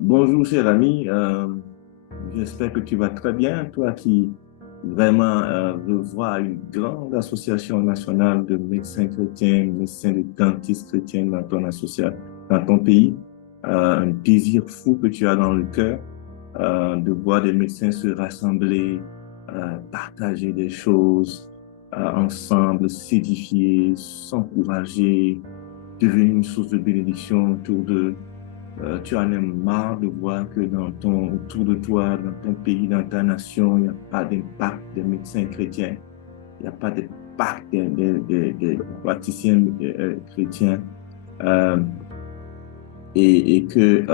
Bonjour, cher ami. J'espère que tu vas très bien. Toi qui vraiment veux voir une grande association nationale de médecins chrétiens, médecins de dentistes chrétiens dans ton association, dans ton pays, un désir fou que tu as dans le cœur de voir des médecins se rassembler, partager des choses ensemble, s'édifier, s'encourager, devenir une source de bénédiction autour de tu en as marre de voir que autour de toi, dans ton pays, dans ta nation, il n'y a pas d'impact des médecins chrétiens, il n'y a pas d'impact des praticiens chrétiens, euh, et que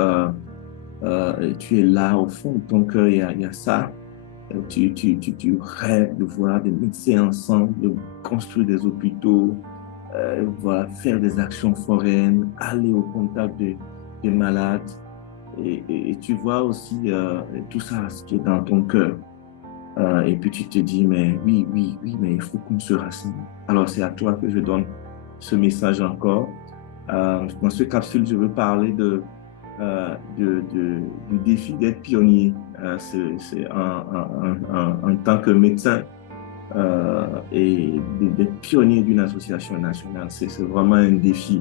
tu es là, au fond de ton cœur, il y a ça. Tu rêves de voir des médecins ensemble, de construire des hôpitaux, voilà, faire des actions foraines, aller au contact des malades. Et tu vois aussi tout ça, ce qui est dans ton cœur. Et puis tu te dis, mais oui, oui, oui, mais il faut qu'on se rassemble. Alors c'est à toi que je donne ce message encore. Dans ce capsule, je veux parler du défi d'être pionnier. C'est en tant que médecin et d'être pionnier d'une association nationale. C'est vraiment un défi.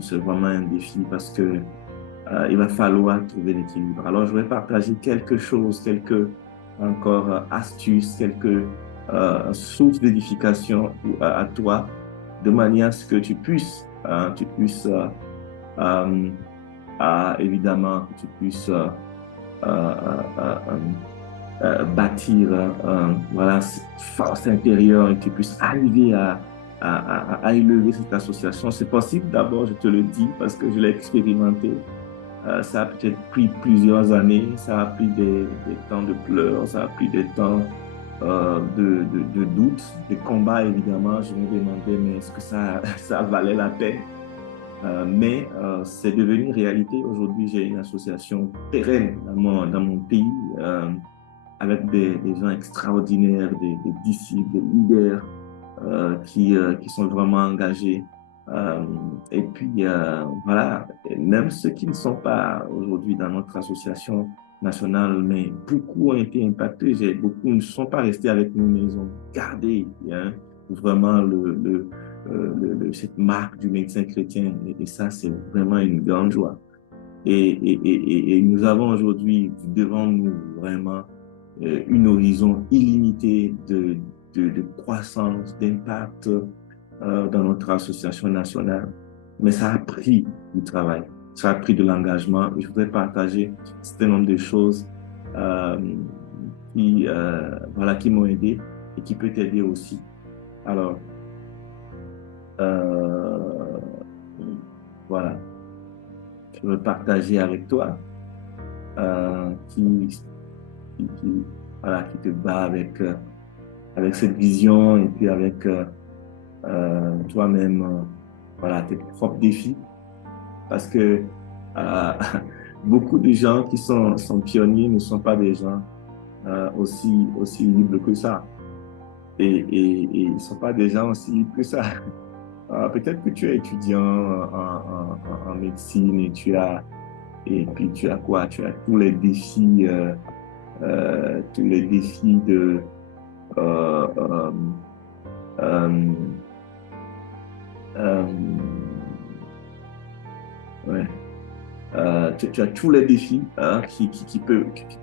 C'est vraiment un défi parce que il va falloir trouver l'équilibre. Alors, je vais partager quelque chose, quelques encore astuces, quelques sources d'édification à toi, de manière à ce que euh, évidemment, que tu puisses bâtir voilà, cette force intérieure et que tu puisses arriver à élever cette association. C'est possible, d'abord, je te le dis, parce que je l'ai expérimenté. Ça a peut-être pris plusieurs années, ça a pris des temps de pleurs, ça a pris des temps de doutes, de combats, évidemment. Je me demandais, mais est-ce que ça valait la peine? Mais c'est devenu une réalité. Aujourd'hui, j'ai une association pérenne dans mon pays, avec des gens extraordinaires, des disciples, des leaders qui sont vraiment engagés. Euh, et puis, voilà, et même ceux qui ne sont pas aujourd'hui dans notre association nationale, mais beaucoup ont été impactés. Beaucoup ne sont pas restés avec nous, mais ils ont gardé hein, vraiment cette marque du médecin chrétien. Et ça, c'est vraiment une grande joie. Et nous avons aujourd'hui devant nous vraiment une horizon illimitée de croissance, d'impact dans notre association nationale. Mais ça a pris du travail, ça a pris de l'engagement. Je voudrais partager un certain nombre de choses euh, voilà, qui m'ont aidé et qui peut t'aider aussi. Alors, euh, voilà, je veux partager avec toi voilà, qui te bat avec cette vision et puis avec toi-même, voilà, tes propres défis. Parce que euh, beaucoup de gens qui sont pionniers ne sont pas des gens aussi libres que ça. Et ils ne sont pas des gens aussi libres que ça. Peut-être que tu es étudiant en médecine et puis tu as quoi? Tu as tous les défis euh, euh, euh, euh, ouais. Tu as tous les défis hein,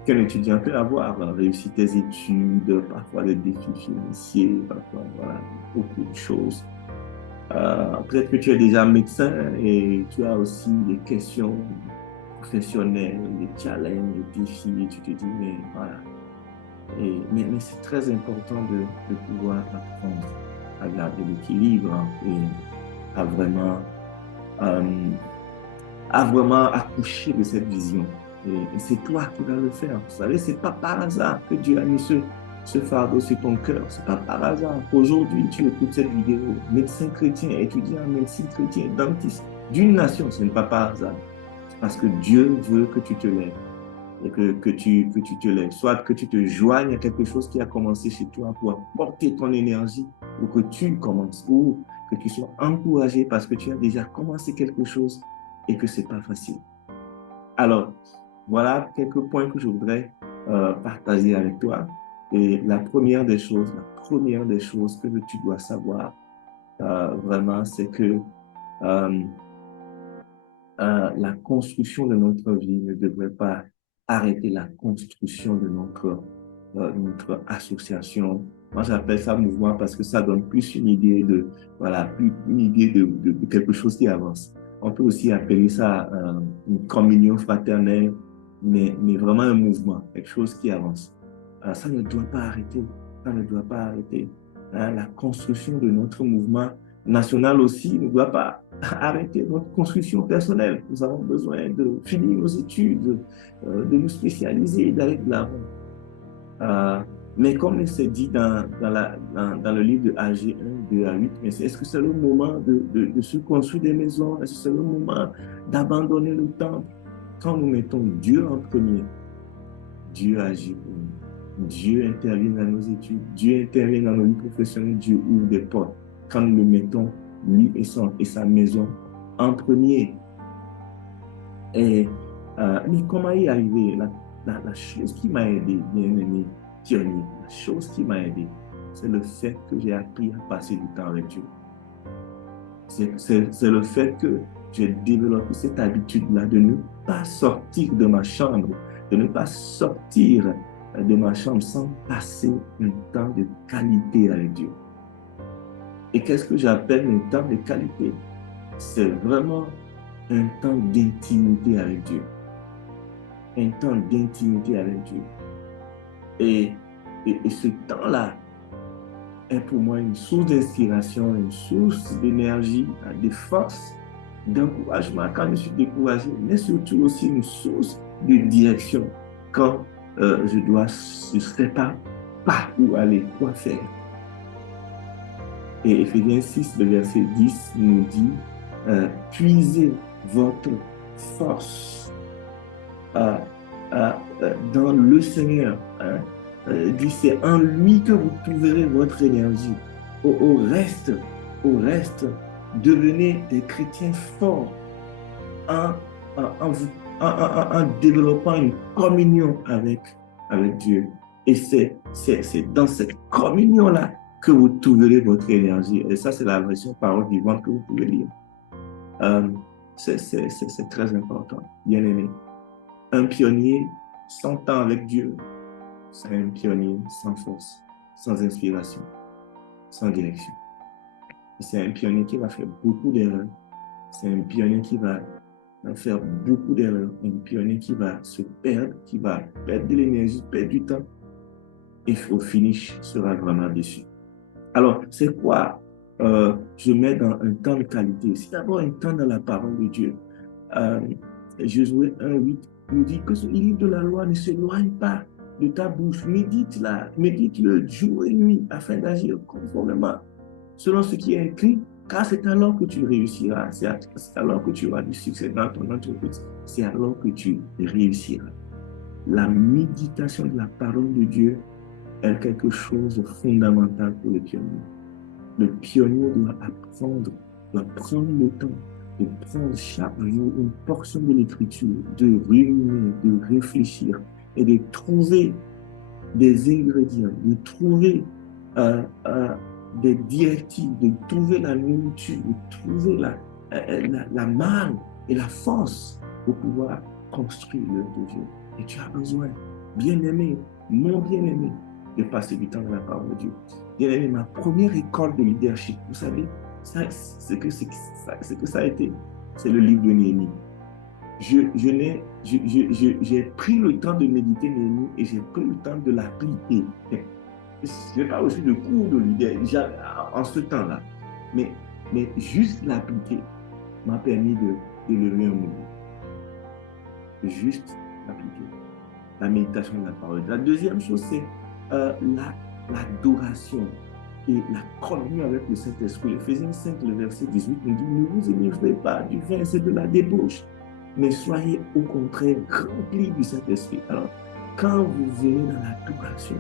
qu'un étudiant peut avoir. Réussir tes études, parfois les défis financiers, parfois voilà, beaucoup de choses. Peut-être que tu es déjà médecin et tu as aussi des questions professionnelles, des challenges, des défis, et tu te dis, mais voilà. Mais c'est très important de pouvoir apprendre à garder l'équilibre hein, et à vraiment euh, accoucher de cette vision. Et c'est toi qui vas le faire. Vous savez, c'est pas par hasard que Dieu a mis ce fardeau sur ton cœur. C'est pas par hasard qu'aujourd'hui tu écoutes cette vidéo. Médecin chrétien, étudiant en médecine chrétien, dentiste d'une nation, ce n'est pas par hasard. C'est parce que Dieu veut que tu te lèves et que tu te lèves. Soit que tu te joignes à quelque chose qui a commencé chez toi pour apporter ton énergie ou que tu commences ou que tu sois encouragé parce que tu as déjà commencé quelque chose et que c'est pas facile. Alors, voilà quelques points que je voudrais partager avec toi. Et la première des choses que tu dois savoir vraiment, c'est que euh, la construction de notre vie ne devrait pas arrêter la construction de notre association. Moi, j'appelle ça mouvement parce que ça donne plus une idée voilà, plus une idée de quelque chose qui avance. On peut aussi appeler ça une communion fraternelle, mais vraiment un mouvement, quelque chose qui avance. Ça ne doit pas arrêter. Ça ne doit pas arrêter. La construction de notre mouvement national aussi ne doit pas arrêter notre construction personnelle. Nous avons besoin de finir nos études, de nous spécialiser, d'aller de l'avant. Euh, mais comme c'est dit dans le livre de AG 1, 2 à 8, mais est-ce que c'est le moment de se construire des maisons? Est-ce que c'est le moment d'abandonner le temple? Quand nous mettons Dieu en premier, Dieu agit pour nous. Dieu intervient dans nos études. Dieu intervient dans nos vies professionnelles. Dieu ouvre des portes. Quand nous le mettons, lui et sa maison, en premier. Mais comment y arriver? La chose qui m'a aidé, bien aimé pionnier, la chose qui m'a aidé, c'est le fait que j'ai appris à passer du temps avec Dieu. C'est le fait que j'ai développé cette habitude-là de ne pas sortir de ma chambre, de ne pas sortir de ma chambre sans passer un temps de qualité avec Dieu. Et qu'est-ce que j'appelle un temps de qualité? C'est vraiment un temps d'intimité avec Dieu. Un temps d'intimité avec Dieu. Et ce temps-là est pour moi une source d'inspiration, une source d'énergie, de force, d'encouragement quand je suis découragé, mais surtout aussi une source de direction quand je ne sais pas où aller, quoi faire. Et Éphésiens 6, le verset 10 nous dit, puisez votre force dans le Seigneur. Hein. Dit, c'est en lui que vous trouverez votre énergie. Au reste, devenez des chrétiens forts en, en développant une communion avec Dieu. Et c'est dans cette communion-là que vous trouverez votre énergie. Et ça, c'est la version parole vivante que vous pouvez lire. C'est très important, bien aimé. Un pionnier sans temps avec Dieu, c'est un pionnier sans force, sans inspiration, sans direction. C'est un pionnier qui va faire beaucoup d'erreurs. C'est un pionnier qui va faire beaucoup d'erreurs. Un pionnier qui va se perdre, qui va perdre de l'énergie, perdre du temps. Et au finish, sera vraiment déçu. Alors, c'est quoi je mets dans un temps de qualité? C'est d'abord un temps dans la parole de Dieu. Josué 1:8 nous dit que ce livre de la loi ne s'éloigne pas de ta bouche. Médite-le jour et nuit afin d'agir conformément selon ce qui est écrit, car c'est alors que tu réussiras. C'est alors que tu auras du succès dans ton entreprise. C'est alors que tu réussiras. La méditation de la parole de Dieu est quelque chose de fondamental pour le pionnier. Le pionnier doit prendre le temps de prendre chaque jour une portion de l'écriture, de ruminer, de réfléchir et de trouver des ingrédients, de trouver des directives, de trouver la nourriture, de trouver la manne et la force pour pouvoir construire l'œuvre de Dieu. Et tu as besoin, bien-aimé, mon bien-aimé, de passer du temps dans la parole de Dieu. Bien-aimé, ma première école de leadership, vous savez, ce que ça a été, c'est le livre de Néhémie. J'ai pris le temps de méditer Néhémie et j'ai pris le temps de l'appliquer. Je n'ai pas reçu de cours de leader en ce temps-là, mais juste l'appliquer m'a permis de lever un mouvement. Juste l'appliquer. La méditation de la parole. La deuxième chose, c'est l'adoration et la communion avec le Saint-Esprit. Éphésiens 5, le verset 18 nous dit, ne vous élivrez pas du vin, c'est de la débauche, mais soyez au contraire remplis du Saint-Esprit. Alors, quand vous venez dans l'adoration,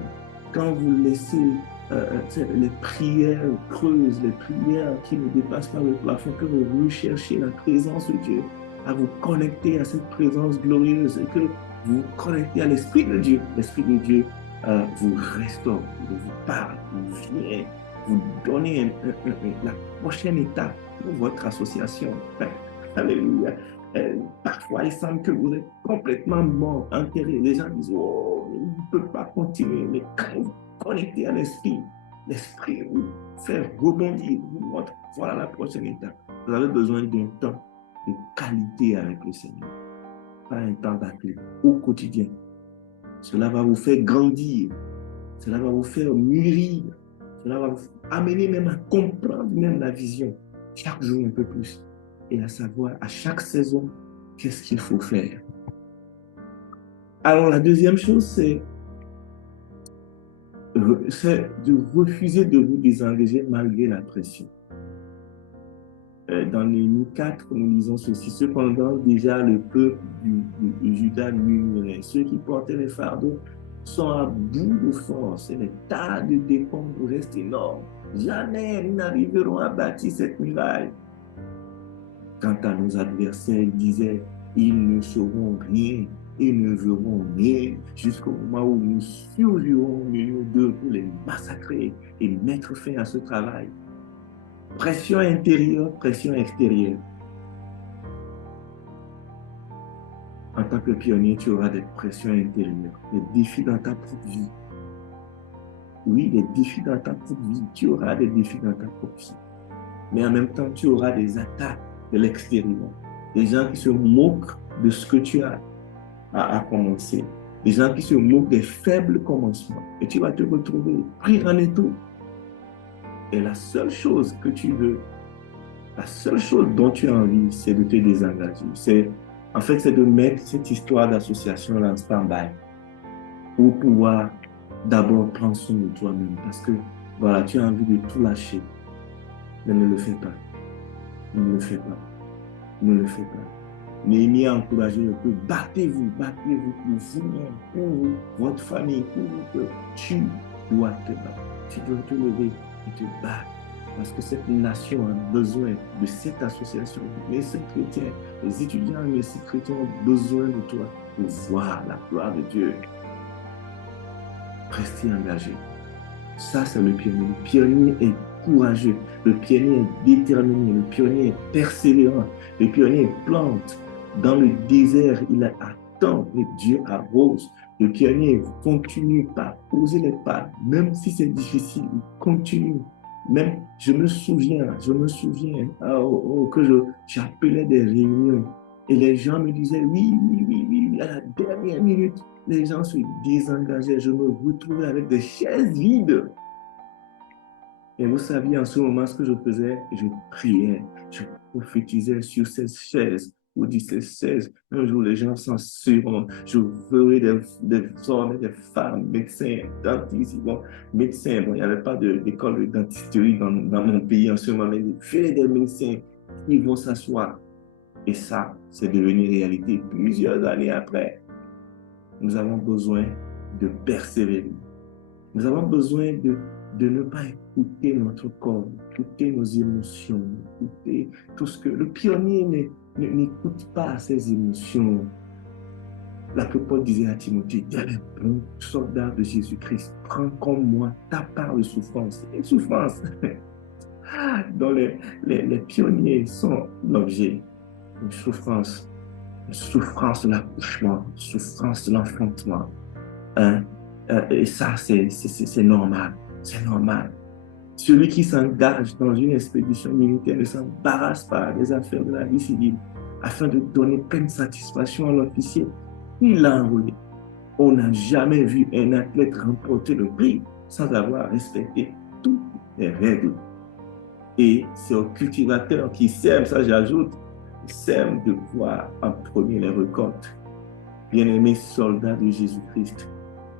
quand vous laissez les prières creuses, les prières qui ne dépassent pas le plafond, que vous recherchez la présence de Dieu, à vous connecter à cette présence glorieuse et que vous vous connectez à l'Esprit de Dieu. L'Esprit de Dieu vous restaure, vous parle, vous vient, vous donnez la prochaine étape pour votre association. Alléluia. Parfois, il semble que vous êtes complètement mort, enterré. Les gens disent, oh, il ne peut pas continuer. Mais quand vous connectez à l'Esprit, l'Esprit vous fait rebondir, vous montre, voilà la prochaine étape. Vous avez besoin d'un temps de qualité avec le Seigneur, pas un temps d'appel au quotidien. Cela va vous faire grandir, cela va vous faire mûrir, cela va vous amener même à comprendre même la vision chaque jour un peu plus et à savoir à chaque saison qu'est-ce qu'il faut faire. Alors la deuxième chose, c'est de refuser de vous désengager malgré la pression. Dans Néhémie 4, nous lisons ceci. Cependant, déjà le peuple de Juda murmurait. Ceux qui portaient les fardeaux sont à bout de force et les tas de décombres restent énormes. Jamais nous n'arriverons à bâtir cette muraille. Quant à nos adversaires, ils disaient, ils ne sauront rien, ils ne verront rien, jusqu'au moment où nous surgirons au milieu d'eux pour les massacrer et mettre fin à ce travail. Pression intérieure, pression extérieure. En tant que pionnier, tu auras des pressions intérieures, des défis dans ta propre vie. Oui, des défis dans ta propre vie. Tu auras des défis dans ta propre vie. Mais en même temps, tu auras des attaques de l'extérieur. Des gens qui se moquent de ce que tu as à commencer. Des gens qui se moquent des faibles commencements. Et tu vas te retrouver pris en étau. Et la seule chose que tu veux, la seule chose dont tu as envie, c'est de te désengager. En fait, c'est de mettre cette histoire d'association en stand-by pour pouvoir d'abord prendre soin de toi-même. Parce que, voilà, tu as envie de tout lâcher. Mais ne le fais pas. Ne le fais pas. Ne le fais pas. Néhémie a encouragé le peuple. Battez-vous pour vous-même, pour vous, votre famille, pour vous, que tu dois te battre. Tu dois te lever et te battre. Parce que cette nation a besoin de cette association. Les chrétiens, les étudiants et les chrétiens ont besoin de toi pour voir la gloire de Dieu. Restez engagé. Ça, c'est le pionnier. Le pionnier est courageux. Le pionnier est déterminé. Le pionnier est persévérant. Le pionnier plante. Dans le désert, il attend que Dieu arrose. Le pionnier continue par poser les pas. Même si c'est difficile, il continue. Même, je me souviens que j'appelais des réunions et les gens me disaient oui, à la dernière minute, les gens se désengageaient. Je me retrouvais avec des chaises vides. Et vous saviez en ce moment ce que je faisais? Je priais, je prophétisais sur ces chaises. Vous dites ces chaises, un jour les gens s'en seront. Je verrai des hommes, des femmes, médecins, dentistes. Bon, médecins, bon, il n'y avait pas d'école de dentisterie dans mon pays en ce moment, mais des médecins qui vont s'asseoir. Et ça, c'est devenu réalité plusieurs années après. Nous avons besoin de persévérer. Nous avons besoin de ne pas écouter notre corps, écouter nos émotions, écouter tout ce que... Le pionnier n'écoute pas ses émotions. L'apôtre Paul disait à Timothée, il y a des bons soldats de Jésus-Christ, prends comme moi ta part de souffrance. Une souffrance dont les pionniers sont l'objet. Une souffrance de l'accouchement, une souffrance de l'enfantement. Hein? Et ça, c'est normal. C'est normal. Celui qui s'engage dans une expédition militaire ne s'embarrasse pas des affaires de la vie civile afin de donner pleine satisfaction à l'officier. Il l'a enrôlé. On n'a jamais vu un athlète remporter le prix sans avoir respecté toutes les règles. Et c'est au cultivateur qui sème, ça j'ajoute, sème de voir en premier les récoltes. Bien-aimés soldats de Jésus-Christ,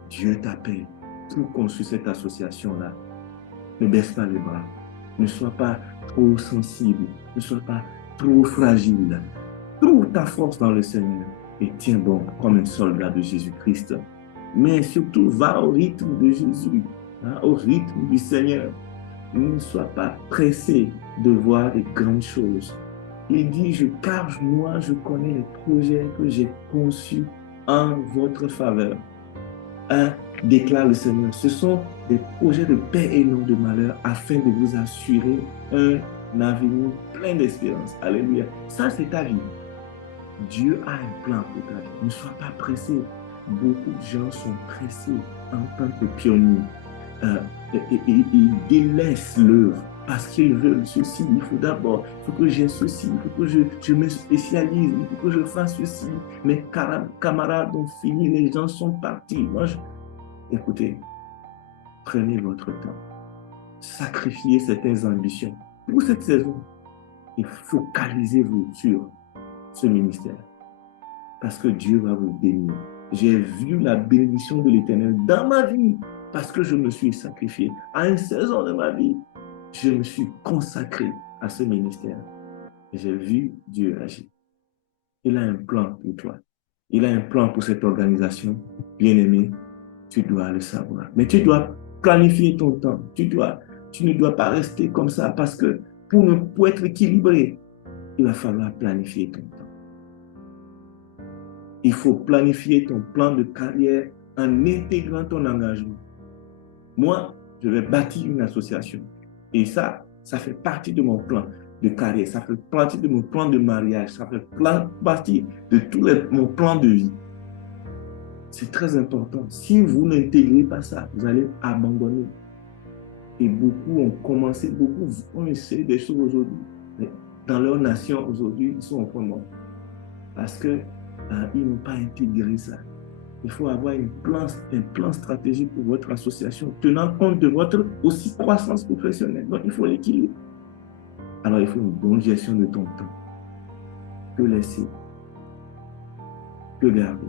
Dieu t'appelle pour construire cette association-là. Ne baisse pas les bras. Ne sois pas trop sensible. Ne sois pas trop fragile. Trouve ta force dans le Seigneur et tiens bon comme un soldat de Jésus-Christ. Mais surtout, va au rythme de Jésus, hein, au rythme du Seigneur. Ne sois pas pressé de voir des grandes choses. Il dit, car moi, je connais les projets que j'ai conçus en votre faveur. Un, déclare le Seigneur, ce sont des projets de paix et non de malheur afin de vous assurer un avenir plein d'espérance. Alléluia. Ça, c'est ta vie. Dieu a un plan pour ta vie. Ne sois pas pressé. Beaucoup de gens sont pressés en tant que pionniers. Ils délaissent l'œuvre parce qu'ils veulent ceci. Il faut d'abord, il faut que j'ai ceci, il faut que je me spécialise, il faut que je fasse ceci. Mes camarades ont fini, les gens sont partis. Écoutez, prenez votre temps. Sacrifiez certaines ambitions pour cette saison et focalisez-vous sur ce ministère. Parce que Dieu va vous bénir. J'ai vu la bénédiction de l'Éternel dans ma vie parce que je me suis sacrifié. À une saison de ma vie, je me suis consacré à ce ministère. Et j'ai vu Dieu agir. Il a un plan pour toi. Il a un plan pour cette organisation. Bien-aimé, tu dois le savoir. Mais tu dois planifier ton temps. Tu ne dois pas rester comme ça parce que pour être équilibré, il va falloir planifier ton temps. Il faut planifier ton plan de carrière en intégrant ton engagement. Moi, je vais bâtir une association. Et ça fait partie de mon plan de carrière. Ça fait partie de mon plan de mariage. Ça fait partie de mon plan de vie. C'est très important. Si vous n'intégrez pas ça, vous allez abandonner. Et beaucoup ont commencé, beaucoup ont essayé des choses aujourd'hui. Mais dans leur nation aujourd'hui, ils sont au fond de moi. Parce qu'ils n'ont pas intégré ça. Il faut avoir un plan stratégique pour votre association, tenant compte de votre aussi croissance professionnelle. Donc, il faut l'équilibre. Alors, il faut une bonne gestion de ton temps. Que laisser, que garder.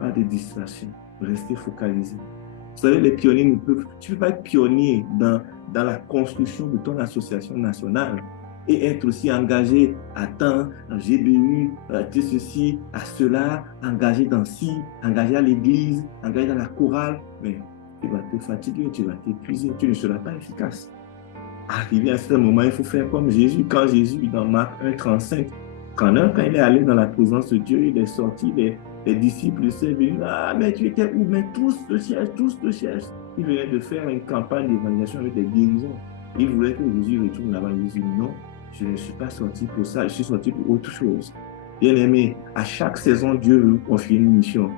Pas de distraction. Rester focalisé. Vous savez, les pionniers tu ne peux pas être pionnier dans la construction de ton association nationale et être aussi engagé à temps, en GBU, à ceci, à cela, engagé dans ci, engagé à l'église, engagé dans la chorale. Mais tu vas te fatiguer, tu vas t'épuiser, tu ne seras pas efficace. Arrivé à ce moment, il faut faire comme Jésus. Quand Jésus, dans Marc 1,35, quand il est allé dans la présence de Dieu, il est sorti, les disciples sont venus, mais tu étais où? Mais tous te cherchent. Il venait de faire une campagne d'évangélisation avec des guérisons. Il voulait que Jésus retourne là-bas. Il dit non, je ne suis pas sorti pour ça, je suis sorti pour autre chose. Bien aimé, à chaque saison, Dieu veut vous confier une mission.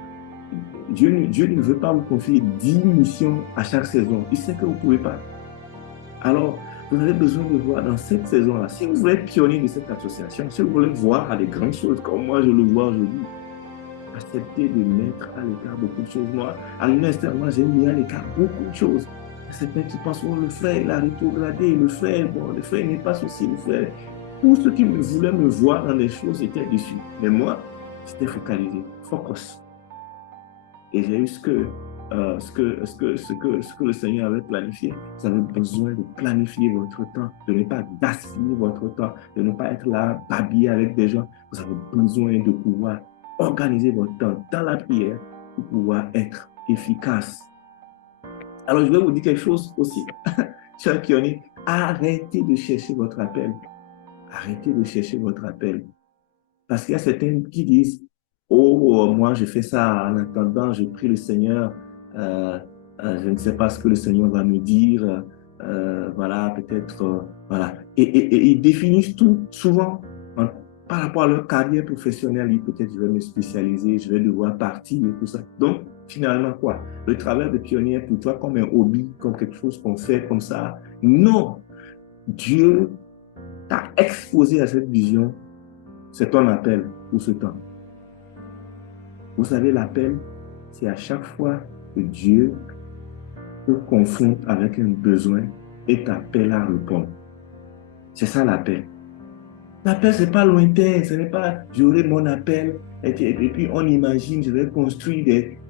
Dieu ne veut pas vous confier 10 missions à chaque saison. Il sait que vous ne pouvez pas. Alors, vous avez besoin de voir dans cette saison-là, si vous voulez être pionnier de cette association, si vous voulez voir à des grandes choses, comme moi je le vois aujourd'hui, acceptez de mettre à l'écart beaucoup de choses. Moi, à l'université, j'ai mis à l'écart beaucoup de choses. Certains qui pensent, oh, le frère, il a rétrogradé, le frère n'est pas ceci, le frère. Tous ceux qui voulaient me voir dans les choses étaient déçus. Mais moi, j'étais focalisé, focus. Et j'ai eu ce que le Seigneur avait planifié. Vous avez besoin de planifier votre temps, de ne pas gaspiller votre temps, de ne pas être là, babiller avec des gens. Vous avez besoin de pouvoir organiser votre temps dans la prière pour pouvoir être efficace. Alors, je vais vous dire quelque chose aussi, chers pionniers. Arrêtez de chercher votre appel. Arrêtez de chercher votre appel. Parce qu'il y a certains qui disent, oh, moi, je fais ça en attendant, je prie le Seigneur, je ne sais pas ce que le Seigneur va me dire, voilà, peut-être, voilà. Et ils définissent tout, souvent, par rapport à leur carrière professionnelle, peut-être je vais me spécialiser, je vais devoir partir et tout ça. Donc, finalement, quoi? Le travail de pionnier pour toi comme un hobby, comme quelque chose qu'on fait comme ça? Non! Dieu t'a exposé à cette vision. C'est ton appel pour ce temps. Vous savez, l'appel, c'est à chaque fois que Dieu te confronte avec un besoin et t'appelle à répondre. C'est ça l'appel. L'appel, ce n'est pas lointain, ce n'est pas j'aurai mon appel et puis on imagine, je vais construire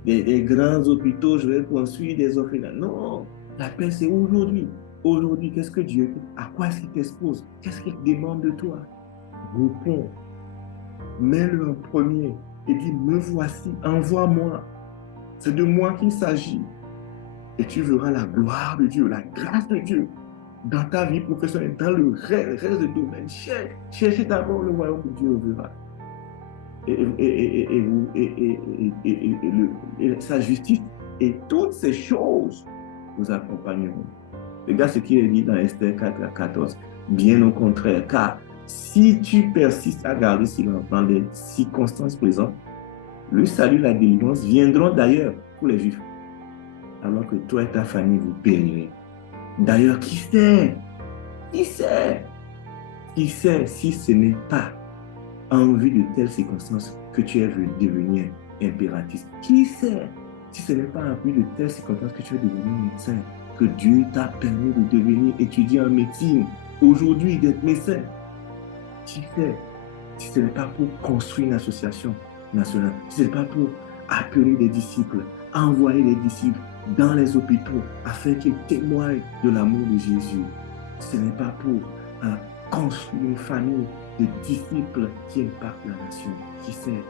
des grands hôpitaux, je vais construire des orphelinats. Non, l'appel, c'est aujourd'hui. Aujourd'hui, qu'est-ce que Dieu fait? À quoi est-ce qu'il t'expose? Qu'est-ce qu'il demande de toi? Réponds. Mets-le en premier et dis, me voici, envoie-moi. C'est de moi qu'il s'agit. Et tu verras la gloire de Dieu, la grâce de Dieu dans ta vie professionnelle, dans le reste des domaines. Cherchez d'abord le royaume de Dieu au vivant. Et sa justice et toutes ces choses vous accompagneront. Regarde ce qui est dit dans Esther 4 à 14. Bien au contraire, car si tu persistes à garder silence dans les circonstances présentes, le salut et la délivrance viendront d'ailleurs pour les Juifs, alors que toi et ta famille vous périrez. D'ailleurs, qui sait? Qui sait? Qui sait si ce n'est pas en vue de telles circonstances que tu es venu devenir impératrice? Qui sait si ce n'est pas en vue de telles circonstances que tu es devenu médecin, que Dieu t'a permis de devenir étudiant en médecine, aujourd'hui d'être médecin? Qui sait si ce n'est pas pour construire une association nationale, si ce n'est pas pour appeler des disciples, envoyer des disciples dans les hôpitaux afin qu'ils témoignent de l'amour de Jésus? Ce n'est pas pour construire une famille de disciples qui impactent la nation. Qui sait?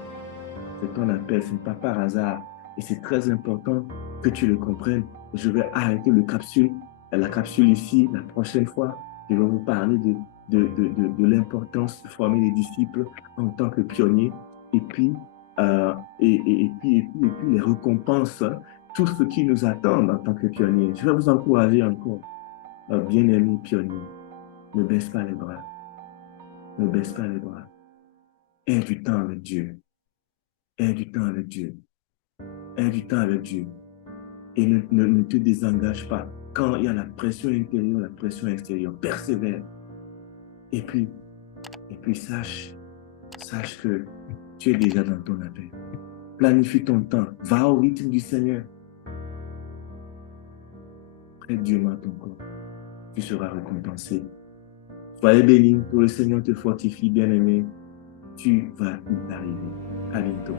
C'est ton appel, ce n'est pas par hasard. Et c'est très important que tu le comprennes. Je vais arrêter la capsule ici. La prochaine fois, je vais vous parler de l'importance de former des disciples en tant que pionniers. Et puis, les récompenses, tout ce qui nous attend en tant que pionniers. Je vais vous encourager encore, bien-aimés pionniers. Ne baisse pas les bras. Ne baisse pas les bras. Aie du temps avec Dieu. Aie du temps avec Dieu. Aie du temps avec Dieu. Et ne te désengage pas. Quand il y a la pression intérieure, la pression extérieure, persévère. Et puis sache que tu es déjà dans ton appel. Planifie ton temps. Va au rythme du Seigneur. Prête Dieu ton corps. Tu seras récompensé. Soyez bénis. Que le Seigneur te fortifie, bien-aimé. Tu vas y arriver. À bientôt.